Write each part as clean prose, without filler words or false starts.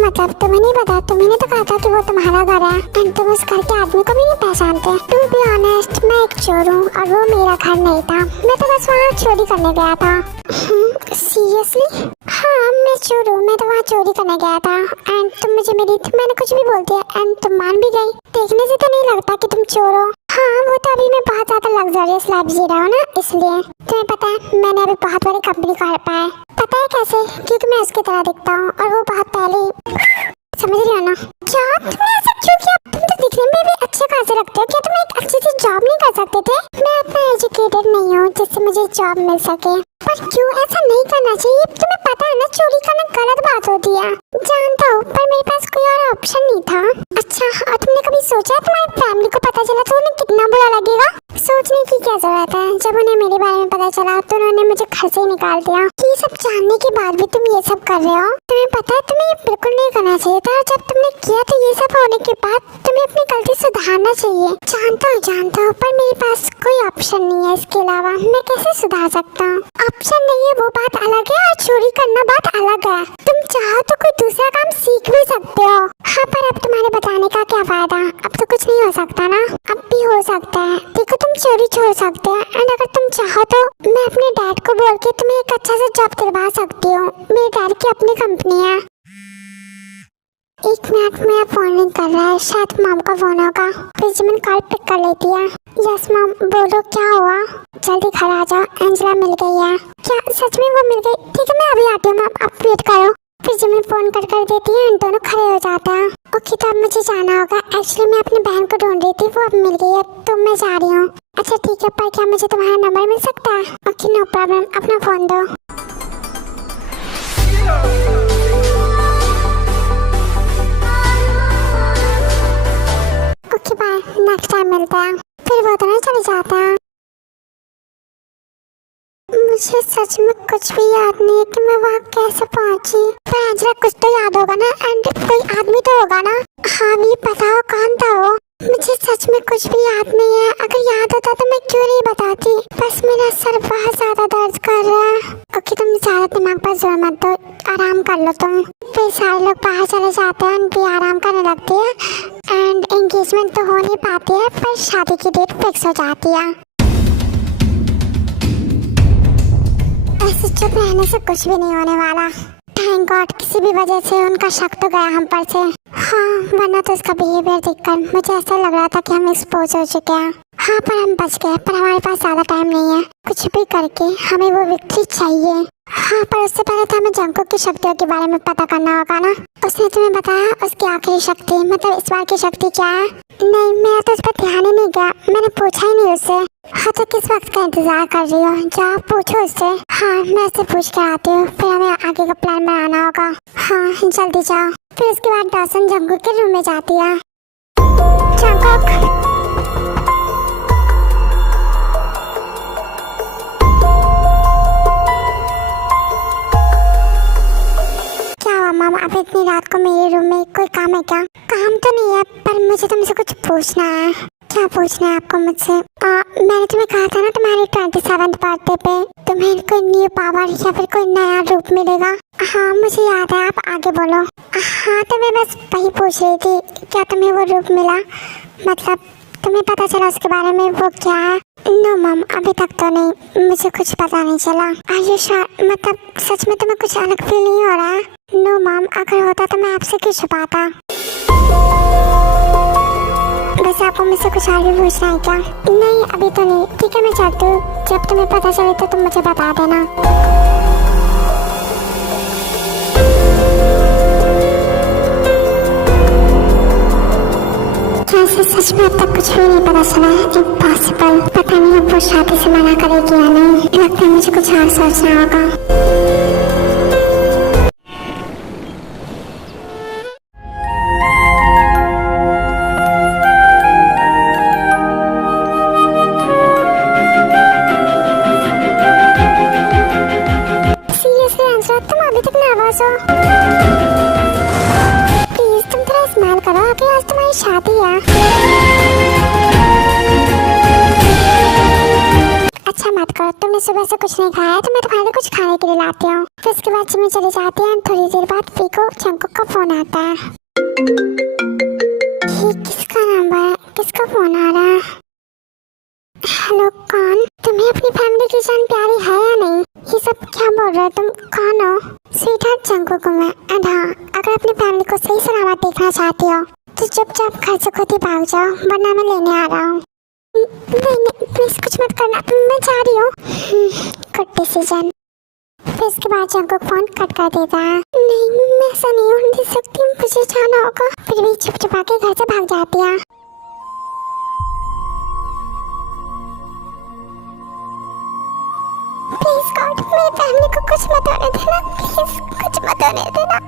मतलब तुम्हें नहीं पता? तुम्हें तो कहा था कि वो तुम्हारा घर है एंड तुम उस घर के आदमी को भी नहीं पहचानते। टू बी ऑनेस्ट, मैं एक चोर हूँ और वो मेरा घर नहीं था। मैं तो बस वहाँ चोरी करने गया था। सीरियसली? हाँ, मैं चोर हूँ। मैं तो वहाँ चोरी करने गया था एंड तुम मुझे मिली थी। मैंने कुछ भी बोल दिया एंड तुम मान भी गई। देखने से तो नहीं लगता कि तुम चोर हो। हाँ, वो तो अभी मैं बहुत ज्यादा लग्जरियस लाइफ जी रहा हूँ ना, इसलिए। तुम्हें पता है मैंने अभी बहुत बड़ी कंपनी का पाया है। पता है कैसे? क्योंकि मैं उसकी तरह दिखता हूँ और वो बहुत पहले। समझ रही हो ना? क्या तुमने ऐसा क्यों किया? तुम तो दिखने में भी अच्छे खासे लगते हो। क्या तुम एक अच्छी सी जॉब नहीं कर सकते थे? मैं इतना एजुकेटेड नहीं हूँ जिससे मुझे जॉब मिल सके। पर क्यों ऐसा नहीं करना चाहिए? तुम्हें पता है ना चोरी करना गलत बात होती है। जानता हूँ, पर मेरे पास कोई और ऑप्शन नहीं था। अच्छा, और तुमने कभी सोचा तुम्हारी फैमिली को पता चला तो उन्हें कितना बुरा लगेगा? सोचने की क्या जरूरत है? जब उन्हें मेरे बारे में पता चला तो उन्होंने मुझे घर से ही निकाल दिया। ये सब जानने के बाद भी तुम ये सब कर रहे हो? तुम्हें पता है तुम्हें ये बिल्कुल नहीं करना चाहिए था। जब तुमने किया तो ये सब होने के बाद तुम्हें अपनी गलती सुधारना चाहिए। जानता हूँ, पर मेरे पास कोई ऑप्शन नहीं है इसके अलावा। मैं कैसे सुधार सकता हूँ? ऑप्शन नहीं है वो बात अलग है और चोरी करना बात अलग है। तुम चाहो तो कोई दूसरा काम सीख भी सकते हो। हाँ, पर अब तुम्हारे बताने का क्या फायदा? अब तो कुछ नहीं हो सकता ना। अब भी हो सकता है। देखो, तुम चोरी छोड़ सकते हैं एंड अगर तुम चाहो तो मैं अपने डैड को बोल के तुम्हें एक अच्छा सा जॉब दिलवा सकती हूँ। मेरे डैड की अपनी कंपनी है। एक मिनट, मेरा फोन रिंग कर रहा है। शायद मॉम का फोन होगा। प्रिजमन कॉल पिक कर लेती है। यस मॉम, बोलो क्या हुआ? जल्दी घर आ जाओ, एंजेला मिल गई है। क्या सच में वो मिल गई? ठीक है, मैं अभी आती हूँ मॉम, आप वेट करो। प्रिजमन फोन कर देती है, दोनों खड़े हो जाते हैं। ओके, तो अब मुझे जाना होगा। एक्चुअली मैं अपनी बहन को ढूंढ रही थी, वो अब मिल गई है तो मैं जा रही हूँ। अच्छा ठीक है, पर क्या मुझे तुम्हारा नंबर मिल सकता है? ओके, नो प्रॉब्लम, अपना फोन दो। ओके बाय, नेक्स्ट टाइम मिलते हैं। फिर वो दोनों चले जाते हैं। मुझे सच में कुछ भी याद नहीं है कि मैं वहाँ कैसे पहुँची। पर एंजेला कुछ तो याद होगा ना एंड कोई आदमी तो होगा ना। हाँ, भी बताओ कौन था वो? मुझे सच में कुछ भी याद नहीं है। अगर याद होता तो मैं क्यों नहीं बताती? बस मेरा सर बहुत ज्यादा दर्द कर रहा है। ओके, तुम ज्यादा दिमाग पर जोर मत दो, आराम कर लो तुम। फिर सारे लोग बाहर चले जाते हैं, भी आराम करने लगती है एंड एंगेजमेंट तो हो नहीं पाती है पर शादी की डेट फिक्स हो जाती है। ऐसे चुप रहने से कुछ भी नहीं होने वाला। थैंक गॉड, किसी भी वजह से उनका शक तो गया हम पर से। हाँ, वरना तो उसका बिहेवियर देखकर मुझे ऐसा लग रहा था कि हम एक्सपोज हो चुके हैं। हाँ, पर हम बच गए। पर हमारे पास ज्यादा टाइम नहीं है। कुछ भी करके हमें वो विक्ट्री चाहिए। हाँ, पर उससे पहले तो हमें जंगकुक की शक्तियों के बारे में पता करना होगा ना। उसने तुम्हें बताया उसकी आखिरी शक्ति, मतलब इस बार की शक्ति क्या है? नहीं, मेरा तो उस पर ध्यान ही नहीं गया। मैंने पूछा ही नहीं उससे। हाँ, तो किस वक्त का इंतजार कर रही हो? जाओ पूछो उससे। हाँ, मैं उससे पूछ के आती हूँ, फिर हमें आगे का प्लान बनाना होगा। हाँ, जल्दी जाओ। फिर उसके बाद डॉसन जंगकुक के रूम में जाती है। जंगकुक, मामा, अब इतनी रात को मेरे रूम में कोई काम है क्या? काम तो नहीं है, पर मुझे तुमसे कुछ पूछना है। क्या पूछना है आपको मुझसे? मैंने तुम्हें कहा था ना तुम्हारे 27th बर्थडे पे तुम्हें कोई न्यू पावर या फिर कोई नया रूप मिलेगा। हाँ, मुझे याद है, आप आगे बोलो। हाँ, तो मैं बस वही पूछ रही थी, क्या तुम्हें वो रूप मिला? मतलब तुम्हें पता चला उसके बारे में? वो क्या है? नो मम, अभी तक तो नहीं, मुझे कुछ पता नहीं चला। Are you sure? मतलब सच में तुम्हें कुछ अलग फील नहीं हो रहा है? नो मम, अगर होता तो मैं आपसे क्यों छुपाता? वैसे आपको मुझसे कुछ और भी पूछना है क्या? नहीं, अभी तो नहीं। ठीक है, मैं चाहती हूँ जब तुम्हें पता चले तो तुम मुझे बता देना। वैसे सच में अब तक कुछ भी नहीं पता चला है। इम्पॉसिबल। पता नहीं अब वो शादी से मना करेगी या नहीं। लगता है मुझे कुछ और सोचना होगा। सीरियसली अंशुल, तुम अभी तक नर्वस हो? प्लीज तुम थोड़ा स्माइल करो। आगे आज तुम्हारी शादी है। अच्छा मत करो, तुमने सुबह से कुछ नहीं खाया है तो मैं तुम्हारे लिए कुछ खाने के लिए लाती हूँ। फिर उसके बाद जिम चली जाती है। थोड़ी देर बाद पीको जंकुक का फोन आता है। ये किसका नंबर है? किसका फोन आ रहा है? हेलो, कौन? तुम्हें अपनी फैमिली की जान प्यारी है या नहीं? ये सब क्या बोल रहे हो? तुम कौन हो? स्वीटहार्ट जंकुक हूँ मैं। एंड हाँ, अगर अपनी फैमिली को सही सलामत देखना चाहती हो तो चुपचाप घर से खुद ही भाग जाओ, वरना मैं लेने आ रहा हूँ। नहीं प्लीज कुछ मत करना, मैं जा रही हूँ। Good decision. फिर इसके बाद जंकुक फोन कट कर देता है। नहीं, मैं ऐसा नहीं होने दे सकती, मुझे जाना होगा। फिर भी चुप चुपा के घर से भाग जाती है। प्लीज गॉड, मेरी फैमिली को कुछ मत होने देना। प्लीज कुछ मत होने देना।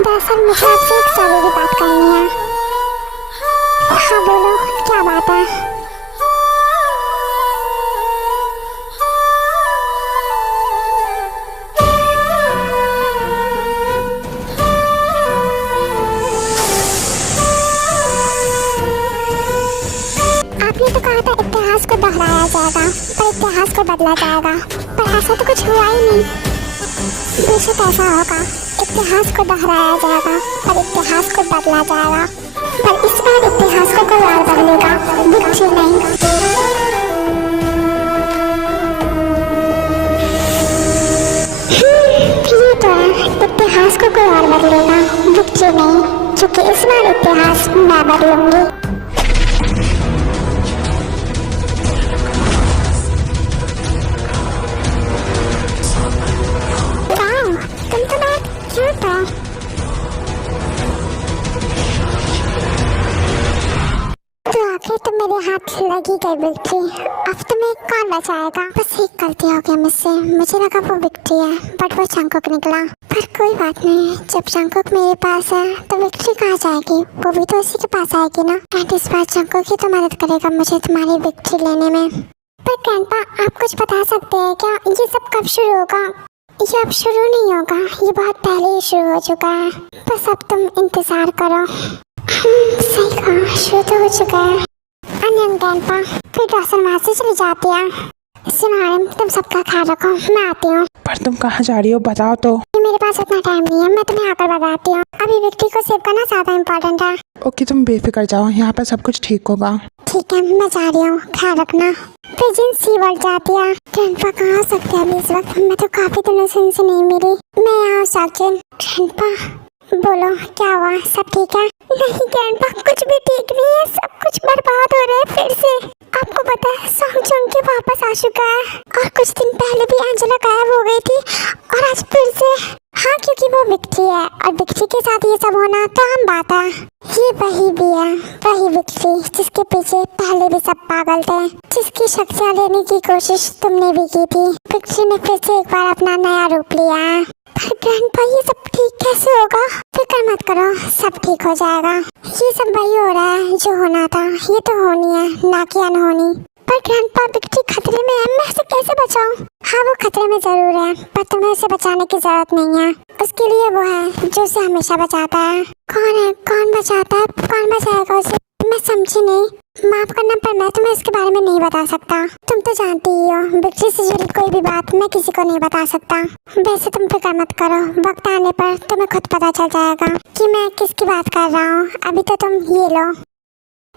दरअसल मुझे आपसे एक जरूरी बात करनी है। हाँ बोलो, क्या बात है? आपने तो कहा था इतिहास को दोहराया जाएगा पर इतिहास को बदला जाएगा, पर ऐसा तो कुछ हुआ ही नहीं। बेशक ऐसा होगा, इतिहास को दोहराया जाएगा पर इतिहास को बदला जाएगा, पर इस बार इतिहास को कोई और बदलेगा, विक्ट्री नहीं। ये तो है, इतिहास को कोई और बदलेगा, विक्ट्री नहीं, क्योंकि इस बार इतिहास मैं बदलूंगी। तुम तो बहुत क्यूट हो। तो आखिर तुम मेरे हाथ लगी गई विक्ट्री। अब तुम्हें कौन बचाएगा? बस एक गलती हो गया मुझसे, मुझे लगा वो विक्ट्री है बट वो जंकुक निकला। पर कोई बात नहीं, जब जंकुक मेरे पास है तो विक्ट्री कहाँ जाएगी? वो भी तो उसी के पास आएगी ना। एंड इस बार जंकुक ही तो मदद करेगा मुझे तुम्हारी विक्ट्री लेने में। पर ग्रैंडपा, आप कुछ बता सकते हैं क्या, ये सब कब शुरू होगा? ये अब शुरू नहीं होगा, ये बहुत पहले ही शुरू हो चुका है। बस अब तुम इंतजार करो। सही कहा, शुरू तो हो चुका है। अनियन ग्रैंडपा, फिर डॉसन वहाँ से चली जाती है। सुनो, तुम सबका ख्याल रखो, मैं आती हूँ। पर तुम कहाँ जा रही हो, बताओ तो। मेरे पास उतना टाइम नहीं है, मैं तुम्हें आकर बताती हूँ। अभी विक्ट्री को सेव करना ज्यादा इम्पोर्टेंट है। ओके, तुम बेफिक्र जाओ, यहाँ पर सब कुछ ठीक होगा। ठीक है, मैं जा रही हूँ, ख्याल रखना। फिर जिन सी वर्ल्ड जाती है। ग्रैंडपा कहाँ हो सकते हैं अभी इस वक्त? मैं तो काफी दिनों से इनसे नहीं मिली। मैं यहाँ साक्षी। ग्रैंडपा बोलो, क्या हुआ? सब ठीक है? नहीं ग्रैंडपा, कुछ भी ठीक नहीं है, सब कुछ बर्बाद हो रहा है फिर से। आपको पता है सॉन्ग चुन के वापस आ चुका है और कुछ दिन पहले भी एंजेला गायब हो गई थी और आज फिर से। हाँ, क्योंकि वो विक्ट्री है और विक्ट्री के साथ ये सब होना तो आम बात है। ये वही भी है, वही विक्ट्री जिसके पीछे पहले भी सब पागल थे, जिसकी शक्तियाँ लेने की कोशिश तुमने भी की थी। विक्ट्री ने फिर से एक बार अपना नया रूप लिया है। पर ग्रैंडपा ये सब ठीक कैसे होगा? फिक्र मत करो, सब ठीक हो जाएगा। ये सब वही हो रहा है जो होना था, ये तो होनी है ना कि अनहोनी। पर ग्रैंडपा विक्ट्री खतरे में है, मैं उसे कैसे बचाऊं? हाँ, वो खतरे में जरूर है, पर तुम्हें उसे बचाने की जरूरत नहीं है। उसके लिए वो है जो उसे हमेशा बचाता है। कौन है? कौन बचाता है? कौन बचाएगा उसे? मैं समझी नहीं। माफ करना, पर मैं तुम्हें इसके बारे में नहीं बता सकता। तुम तो जानती ही हो, विक्ट्री से जुड़ी कोई भी बात मैं किसी को नहीं बता सकता। वैसे तुम फिक्र मत करो, वक्त आने पर तुम्हें खुद पता चल जाएगा कि मैं किसकी बात कर रहा हूँ। अभी तो तुम ये लो,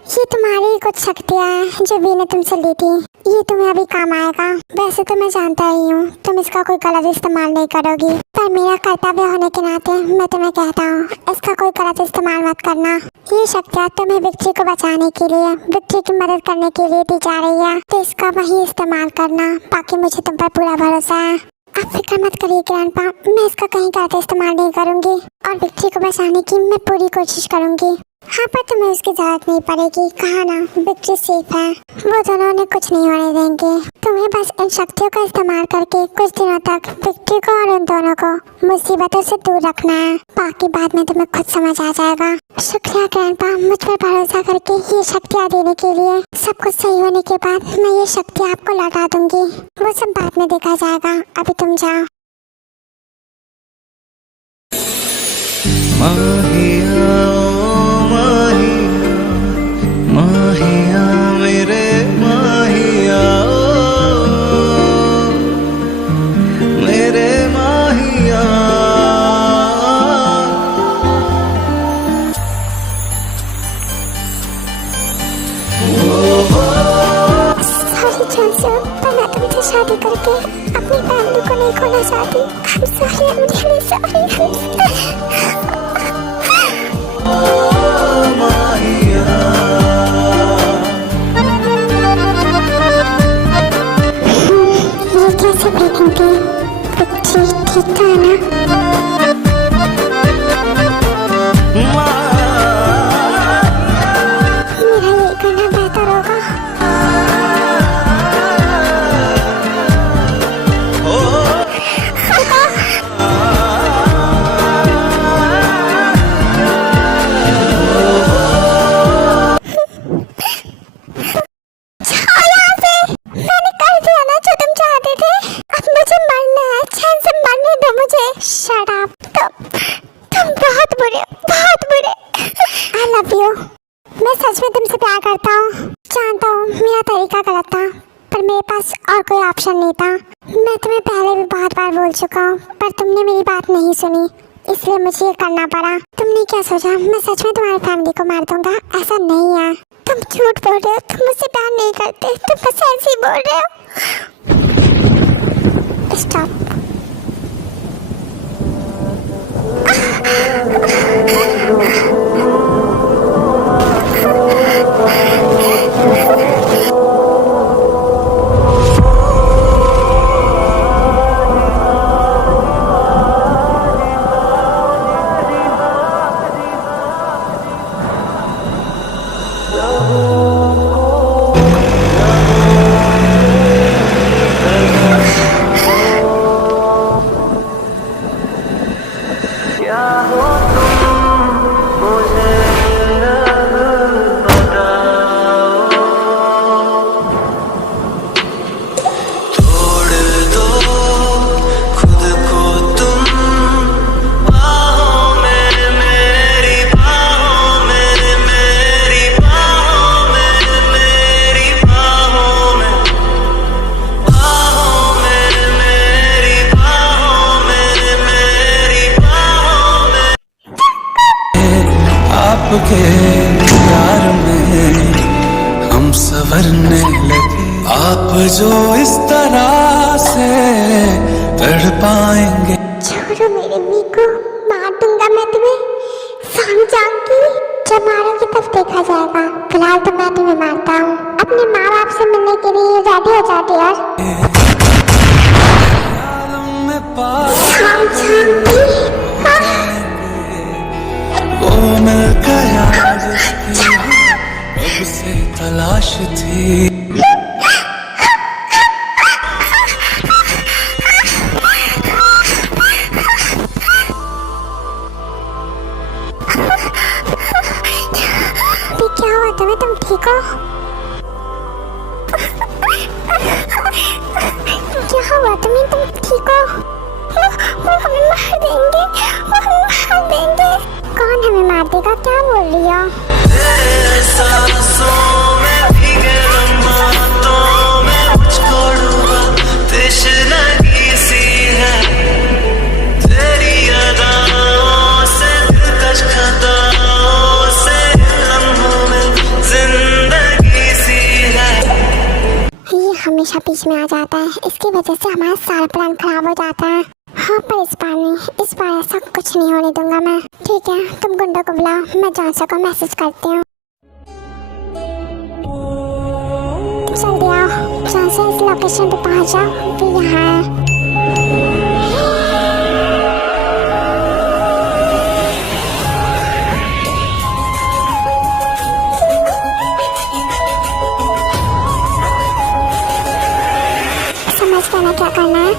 ये तुम्हारी कुछ शक्तियाँ हैं जो वी ने तुमसे ली थी। ये तुम्हें अभी काम आएगा। वैसे तो मैं जानता ही हूँ तुम इसका कोई गलत इस्तेमाल नहीं करोगी, पर मेरा कर्तव्य होने के नाते मैं तुम्हें कहता हूँ इसका कोई गलत इस्तेमाल मत करना। ये शक्तियाँ तुम्हें विक्ट्री को बचाने के लिए, विक्ट्री की मदद करने के लिए दी जा रही है, तो इसका वही इस्तेमाल करना। बाकी मुझे तुम पर पूरा भरोसा है। आप फिक्र मत करिए ग्रैंडपा, मैं इसका कहीं गलत इस्तेमाल नहीं करूँगी और विक्ट्री को बचाने की मैं पूरी कोशिश करूँगी। हाँ, पर तुम्हें उसकी जरूरत नहीं पड़ेगी। कहा ना, विक्ट्री सेफ है, वो दोनों ने कुछ नहीं होने देंगे। तुम्हें बस इन शक्तियों का इस्तेमाल करके कुछ दिनों तक विक्ट्री को और उन दोनों को मुसीबतों से दूर रखना है। बाकी बाद में तुम्हें खुद समझ आ जाएगा। शुक्रिया ग्रैंडपा, मुझ पर भरोसा करके ये शक्तियाँ देने के लिए। सब कुछ सही होने के बाद मैं ये शक्ति आपको लौटा दूंगी, वो सब बाद में देखा जाएगा। अभी तुम जाओ। माहिया मेरे माहिया, मेरे माहिया। सॉरी चांसू, पर मैं तुमसे शादी करके अपनी फैमिली को नहीं खोना चाहती। I'm sorry, I'm really sorry। ये कैसे देखेंगे? विक्ट्री ठीक था ना? मेरा ये करना बेहतर होगा। Shut up. तुम बहुत बुरे, बहुत बुरे। I love you. मैं सच में तुमसे प्यार करता हूँ। जानता हूँ मेरा तरीका गलत था, पर मेरे पास और कोई ऑप्शन नहीं था। मैं तुम्हें पहले भी बहुत बार बोल चुका हूँ, पर तुमने मेरी बात नहीं सुनी, इसलिए मुझे ये करना पड़ा। तुमने क्या सोचा मैं सच में तुम्हारी फैमिली को मार दूंगा? ऐसा नहीं है। तुम झूठ बोल रहे हो, तुम मुझसे प्यार नहीं करते, तुम बस ऐसे ही बोल रहे हो। स्टॉप। आपके प्यार में हम संवरने लगे। आप जो इस तरह से तड़ पाएंगे। छोड़ो मेरे मी को, मार दूंगा मैं तुम्हें, समझाऊंगी। जब मारोगे तब देखा जाएगा। फिलहाल तो मैं तुम्हें मारता हूँ। अपने माँ बाप से मिलने के लिए रेडी हो जा डियर। आलम में पास वो मिल गया जिसकी अब से तलाश थी। अभी क्या हुआ तुम्हें, तुम ठीक हो? क्या हुआ तुम्हें, तुम ठीक हो? वो हमें मार देंगे, वो हमें मार देंगे। कौन हमें मार देगा, क्या बोल रही हो? सांसों में भीगे लम्हातों में मुझको डूबा तृष्णागी सी है तेरी अदाओं से, दिलकश खताओं से, लम्हों में जिंदगी सी है। ये हमेशा बीच में आ जाता है, इसकी वजह से हमारा सारा प्लान खराब हो जाता है। हाँ पर इस बार नहीं, इस बार ऐसा कुछ नहीं होने दूंगा मैं। ठीक है, तुम गुंडों को बुलाओ, मैं जॉनसन को मैसेज करती हूँ। जल्दी आओ, जॉनसन इस लोकेशन पे पहुँच जाओ, फिर यहाँ है। समझ गया ना क्या करना है?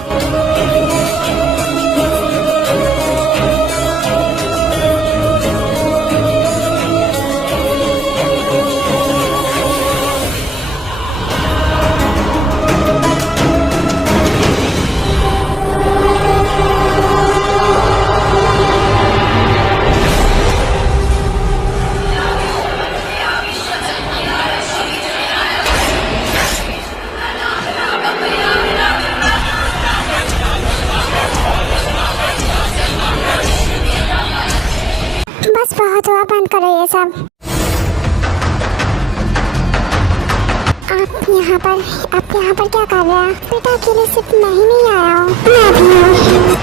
बस बहुत हुआ, बंद करो ये सब। आप यहाँ पर क्या कर रहे हैं? बेटा अकेले सिर्फ मैं ही नहीं आया हूँ, मैं भी हूँ।